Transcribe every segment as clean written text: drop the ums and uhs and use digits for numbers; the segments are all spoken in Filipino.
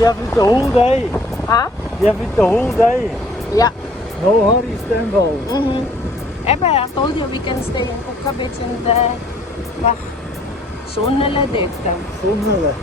you have it the whole day. Huh? You have it the whole day. Yeah. No hurry, Istanbul. Ebe, I told you we can stay in Kukabits and Sunnele dette. Zonnele.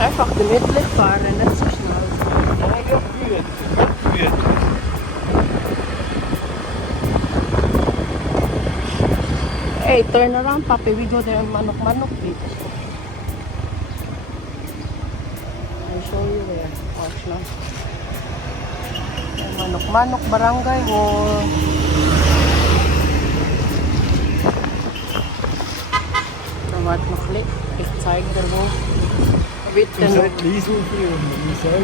Einfach gemütlich fahren, nicht so schnell. Ja, gut. Hey, turn around, Papi. We go there manok-manok beach. I'll show you there. Watch now. Manok-manok barangay hall. Wat nog ligt. Ik zeig er wo. Witte Du noch. sagst Liesel hier und wieso?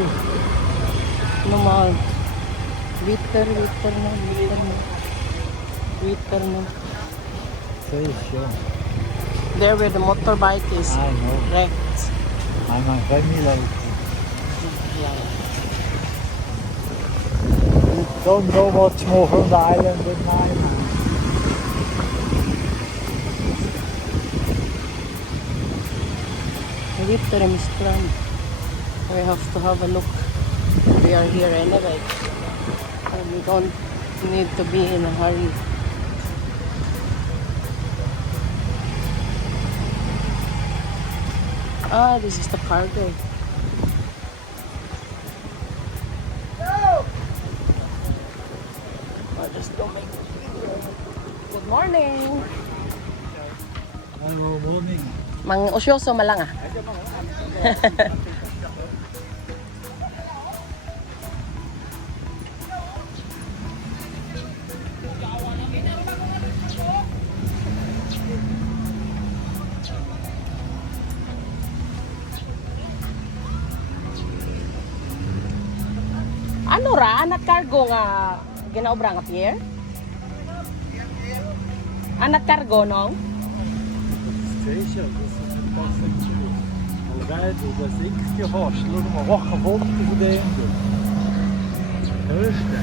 Normal. Witter noch. So ist schon. There where the motorbike is. I know. Rechts. I'm a family. Don't go much more from the island than mine. Witter is strand. We have to have a look. We are here anyway. And we don't need to be in a hurry. Ah, this is the cargo. I'll just go make it. Good morning. Hello, morning. Mang usyoso malang ah. Ano ra anak cargo nga ginaobra nga pier? Anak cargo no? Station, das ist ein Passagier. Und weil du das X hast, schau mal, mach ein Foto von dem. Hörst du?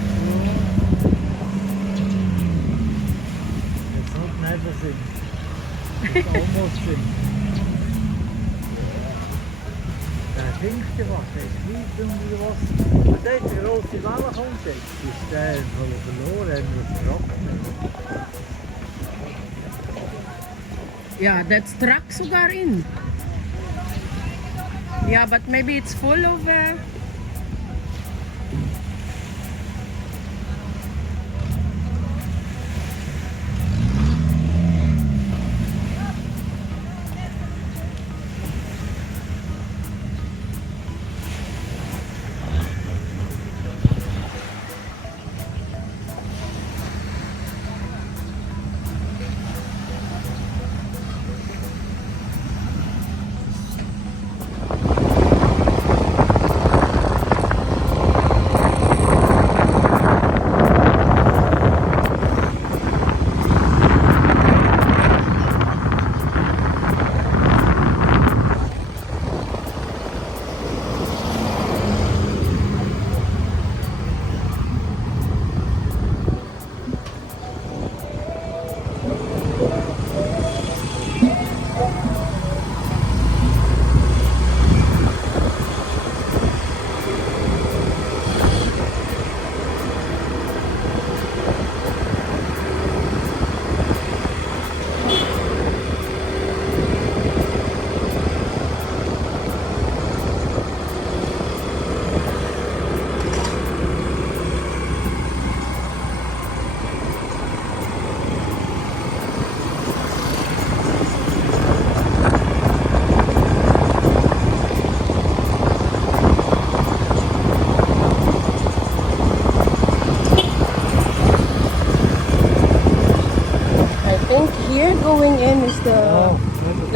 It's not never sing. It's almost sing. Der Pfingste was, der ist nicht unter Wasser. Und dort die grosse Welle kommt jetzt, ist der verloren, nur trocknen. Yeah, that's truck sogar in. Yeah, but maybe it's full of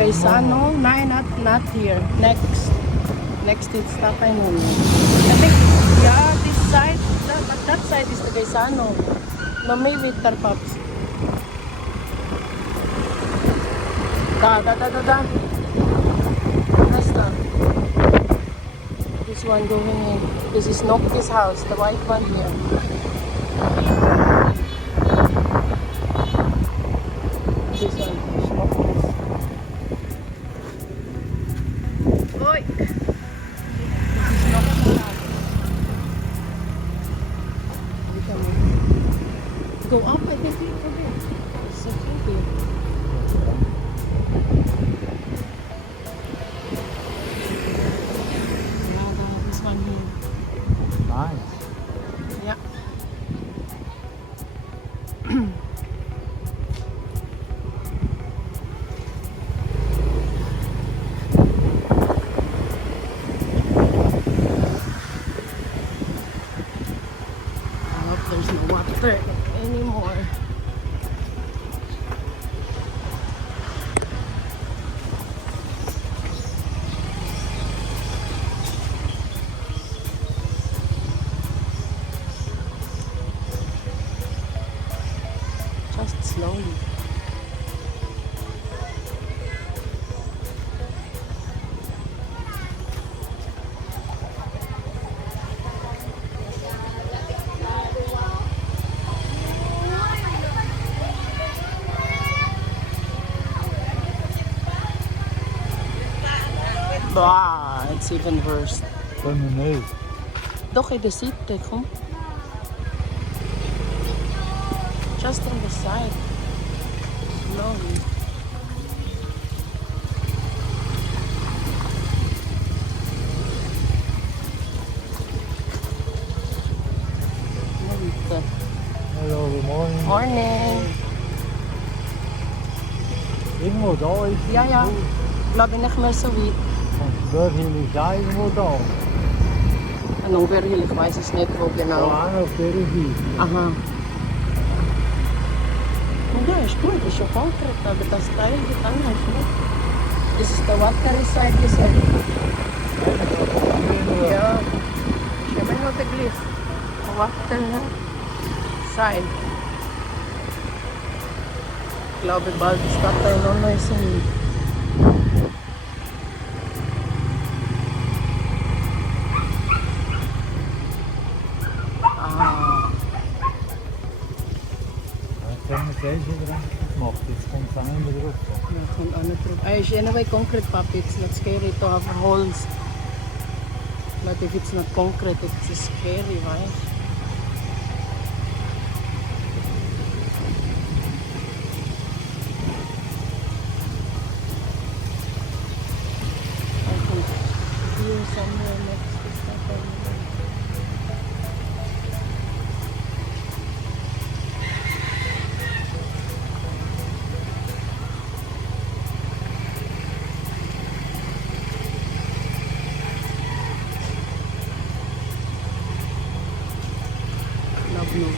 Gaisano. No, not here. Next it's Tapay Nuno. I think, yeah, this side, that side is the Gaisano. No, maybe Tarpaps. Da. Basta. This one going in. This is Noki's house, the white one here. This one is Noki's. Oi! This is Noki's house. Go up, I can see it from here. It's so creepy. Nice. Yeah. I hope there's no water anymore. Just slowly. Bah, it's even worse. Kunnen we nu. Doch in de zitte, kom. Just on the side. Slowly. Hello, good morning. Morning. Irgendwo da ist Ja, ja. Glaube ich nicht mehr so weit. Und dort hier ist auch irgendwo da. Anong Berhil? Ich weiß es nicht, wo Da genau. auch auf dieser Seite. Aha. Ja, ist gut, ist schon konkret, aber das Teil geht anders, ne? Das ist der watere side kasi. Ja. Siya may no teglis. The water side. Glaube bald ist Tatay Nonoy soon. Dann haben wir es wieder gemacht. Jetzt kommt es auch nicht mehr drauf. Ja, kommt auch nicht drauf. It's anyway concrete, Papi. It's not scary to have holes. But if it's not concrete, it's scary, right? I think here somewhere next to Tapay Nuno. Love no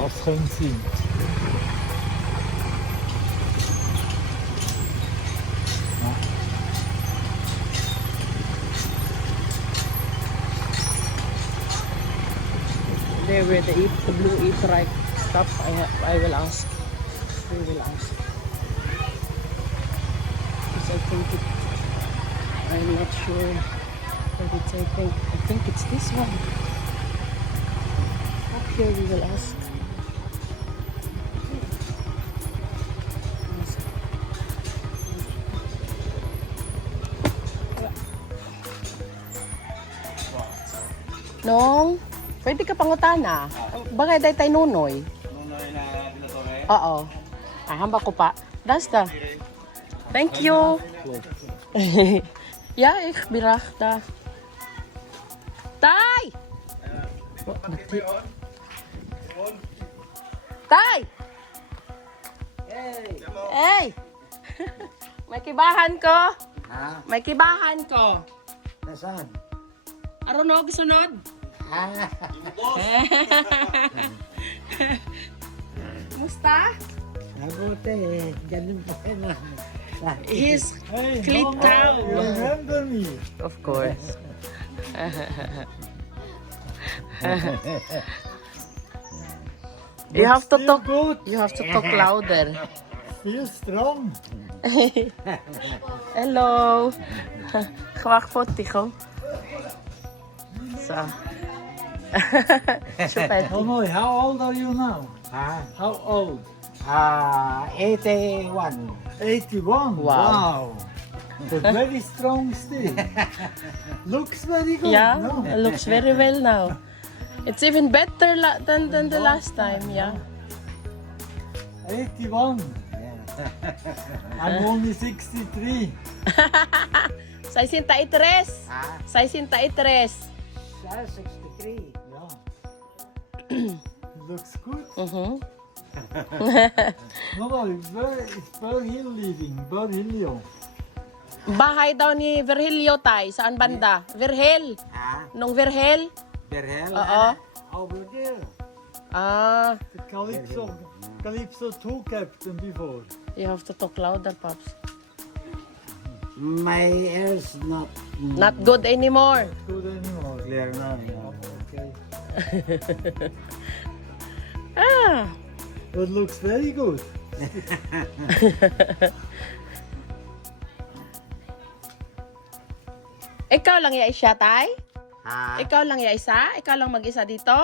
Was können sie? There where the blue e-trike stop, I will ask. We will ask. Because I think I'm not sure what it's, I think it's this one. Up here we will ask. Nong, pwede ka pangutana. Bagay day tay Nunoy. Nunoy na Pilatore? Oo. Hamba ko pa. Basta. Thank you. Ja, ich berachte. Tay! Tay! Hey! Hey! May kibahan ko. Ha? May kibahan ko. Nasaan? Aron og sunod. Ah! Musta? Nabuti eh. Ganun pa rin na. He's Hey, clean no, town. you remember me? Of course. You have to Still talk. good. You have to talk louder. Feel strong. Hello. Gewag foto ko. So. Tomoy, how old are you now? How old? 81. 81. Wow. Wow. But very strong still. Looks very good. Yeah, No? it looks very well now. It's even better than the last time. Yeah. 81. I'm only 63. 63. Ah, 63. 63. Yeah. Looks good. No, it's Berhill living. Berhillio. Bahay daw ni Virgilio Tay. Saan banda? Virgil. Nung Virgil? Berhel. Oo. Over there. Ah, The Calypso 2 captain before. you have to talk louder, Pops. My ears not Not good anymore. Good anymore. clear now. Yeah. Okay. Ah. But looks very good. Ikaw lang ya isa, Tay? Ah, Ikaw lang ya isa? Ikaw lang mag-isa dito?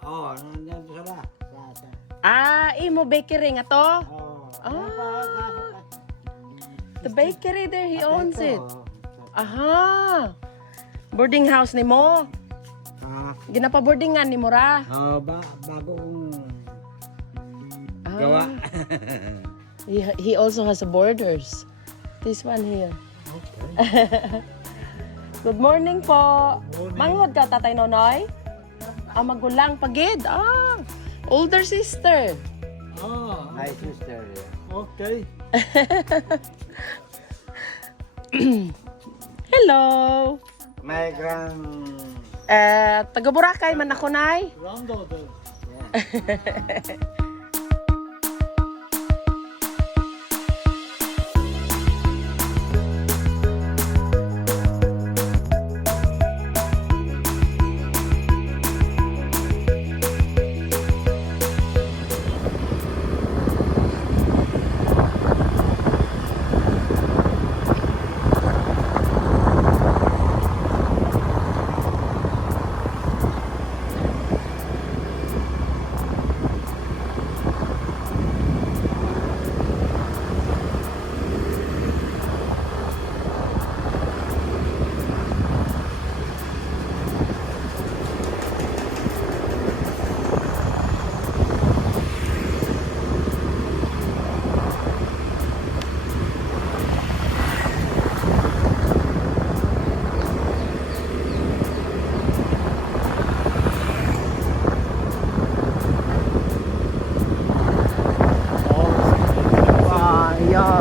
oh, nandiyan sa ba? Sa. Ah, imo bakery nga to? Oh. Ah. The bakery there, he owns it. Aha. Boarding house ni mo. Ah, Ginapa-boardingan ni mo ra. bagong Ah. gawa. He also has a borders. This one here. Okay. Good morning po. Morning. Manghod ka, Tatay Nonoy? Ah, magulang pagid. Ah, older sister. Ah, My sister. Yeah. okay. Hello. My grand. Taga Boracay man ako, Nay. Granddaughter. Yeah.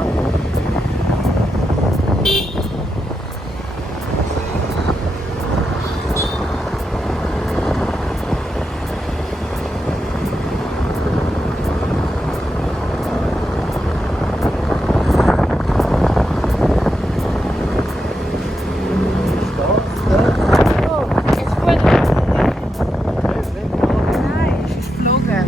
It's good. Nice. Vloggen.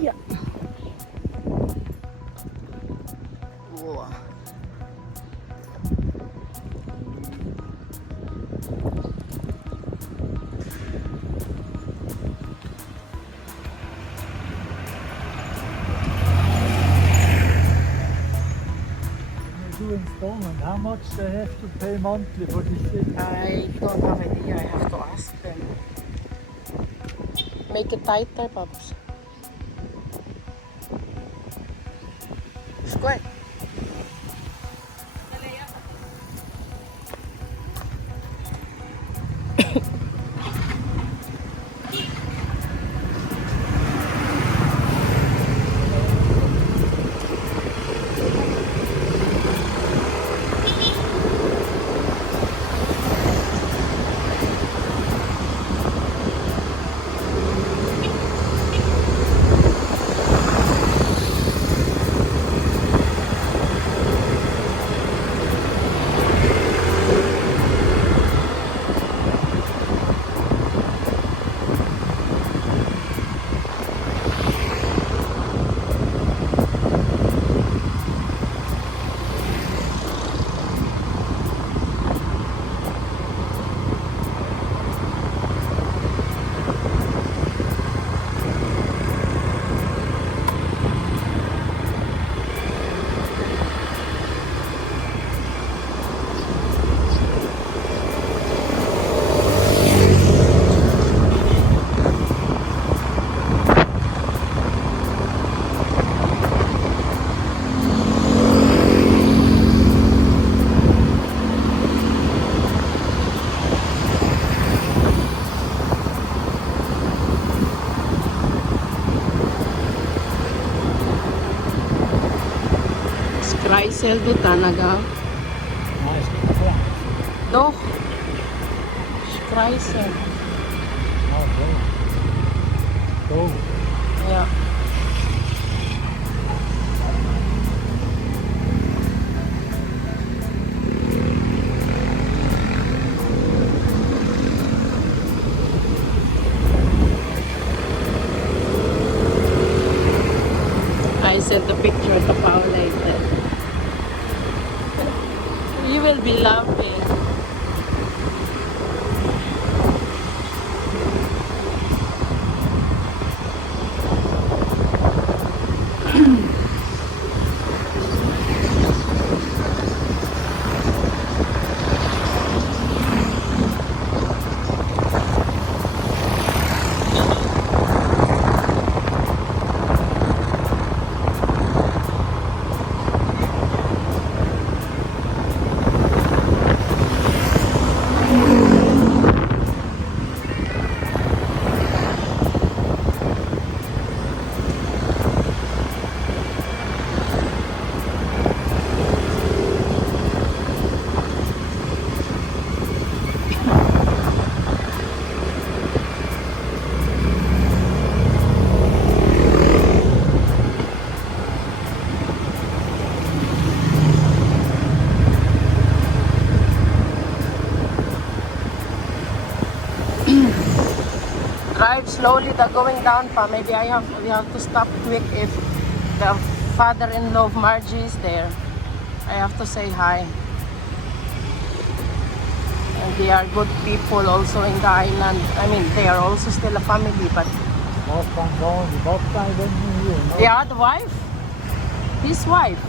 Ja. Wow. You're doing installment. How much they have to pay monthly for this thing? I don't have idea. I have to ask them. Make it tighter, Pops. Squirt. Kreisel du Tanaga. Doch. Kreisel. Go. Ja. I sent a picture to Paula later. You will be laughing. Drive slowly, they're going down pa. Maybe we have to stop quick if the father-in-law of Margie is there. I have to say hi. And they are good people also in the island. I mean, they are also still a family, but... Yeah, the wife. His wife.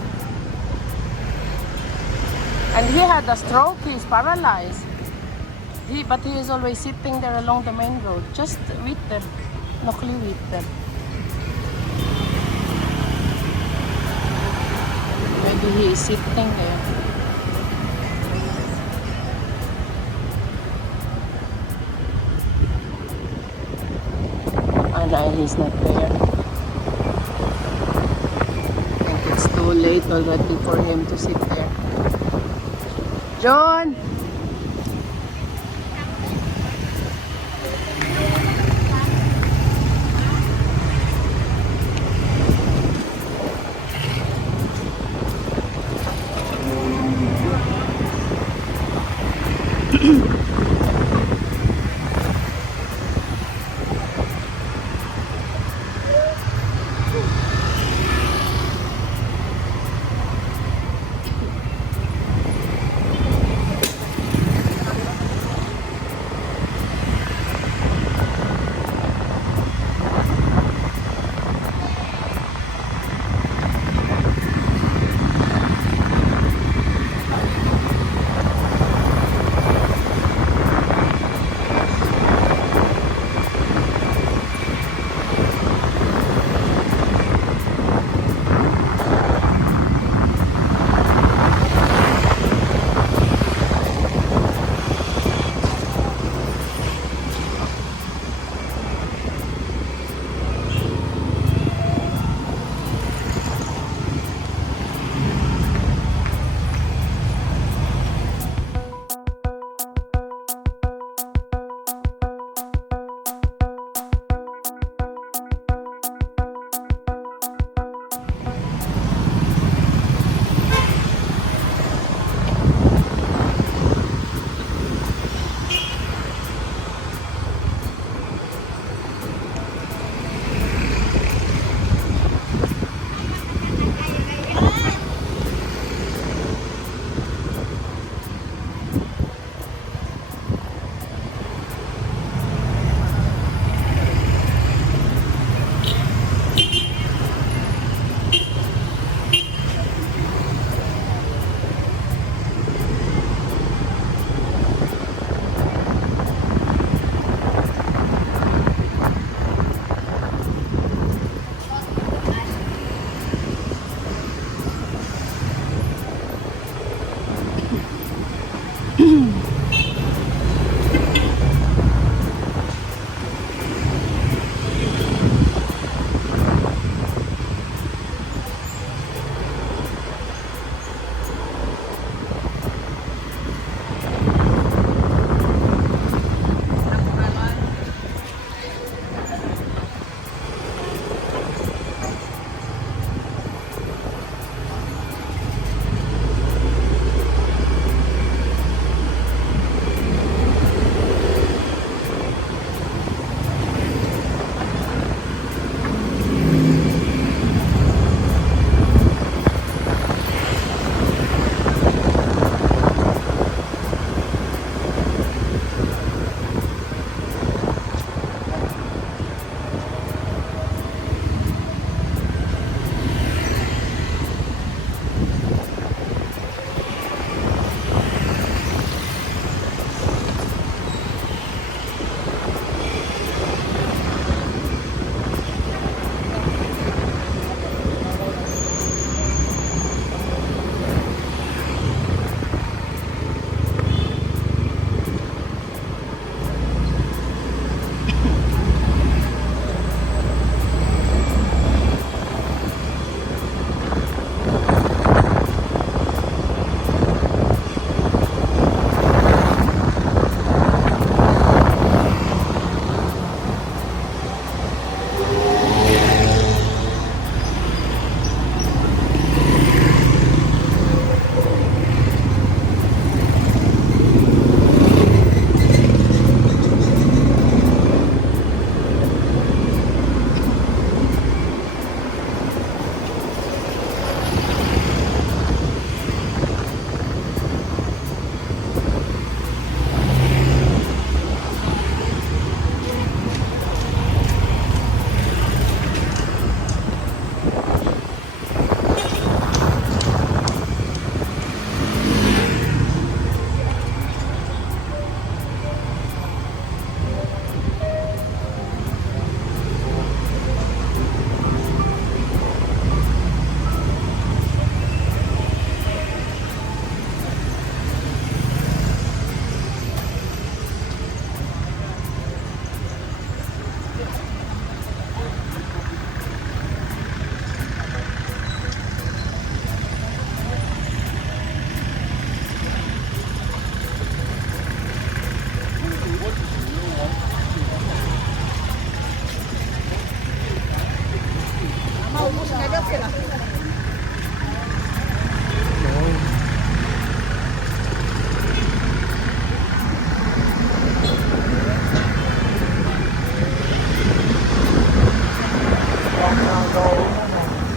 And he had a stroke, he's paralyzed. But he is always sitting there along the main road, just waited, nokli waited. Maybe he is sitting there. And now he's not there. I think it's too late already for him to sit there. John!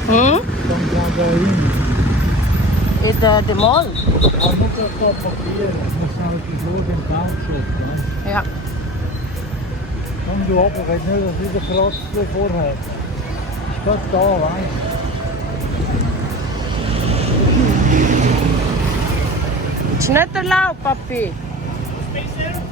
Hmm? Dann gaan we in. In the mall? Hij moet dat op papier. Dan zou ik je voor zijn kant zetten. Ja. Kom du op, ik weet niet dat hij de grootste voor heeft. Staat daar, hè. It's not allowed, papi. Spacer?